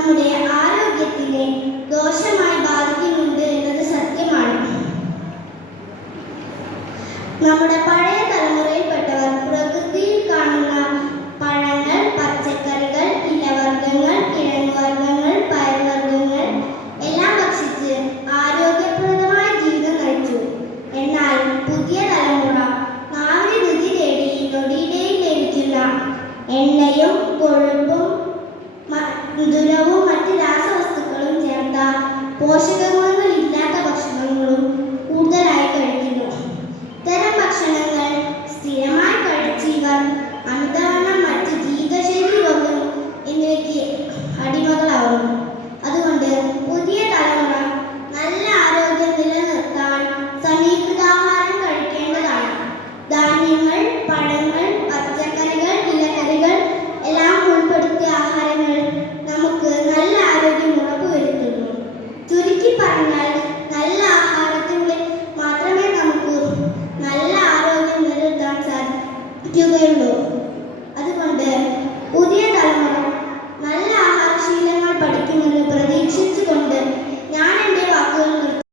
നമ്മുടെ ആരോഗ്യത്തിനെ ദോഷമായി ബാധിക്കുന്നുണ്ട് എന്നത് സത്യമാണ്. നമ്മുടെ പഴയ തലമുറയിൽപ്പെട്ടവർ പ്രകൃതിയിൽ കാണുന്ന പഴങ്ങൾ, പച്ചക്കറികൾ, ഇലവർഗ്ഗങ്ങൾ, കിഴങ്ങുവർഗ്ഗങ്ങൾ, പയർവർഗ്ഗങ്ങൾ എല്ലാം ഭക്ഷിച്ച് ആരോഗ്യപ്രദമായ ജീവിതം നയിച്ചു. എന്നാൽ പുതിയ തലമുറ നാവിന് രുചി തേടി നൊടിയിടയിൽ ലഭിക്കുന്ന എണ്ണയും കൊഴുപ്പും മധുരവും മറ്റ് രാസവസ്തുക്കളും ചേർത്ത പോഷകഗുണങ്ങളില്ലാത്ത ഭക്ഷണങ്ങളും കൂടുതലായി കഴിക്കുന്നു. ഇത്തരം ഭക്ഷണങ്ങൾ സ്ഥിരമായി കഴിച്ച് ഇവർ അമിതവണ്ണം, മറ്റ് ജീവിതശൈലി രോഗം എന്നിവയ്ക്ക് അടിമകളാവുന്നു. അതുകൊണ്ട് പുതിയ തലമുറ നല്ല ആരോഗ്യം നിലനിർത്താൻ സമീകൃതാഹാരം കഴിക്കേണ്ടതാണ്. ധാന്യങ്ങൾ, പഴങ്ങൾ, പച്ചക്കറികൾ, ഇലക്കറികൾ എല്ലാം ഉൾപ്പെടുത്തിയ ആഹാരങ്ങൾ നമുക്ക് നല്ല ആരോഗ്യം ഉറപ്പുവരുത്തുന്നു. ചുരുക്കി പറഞ്ഞാൽ നല്ല ആഹാരത്തിലൂടെ മാത്രമേ നമുക്ക് നല്ല ആരോഗ്യം നിലനിർത്താൻ സാധിക്കുകയുള്ളൂ.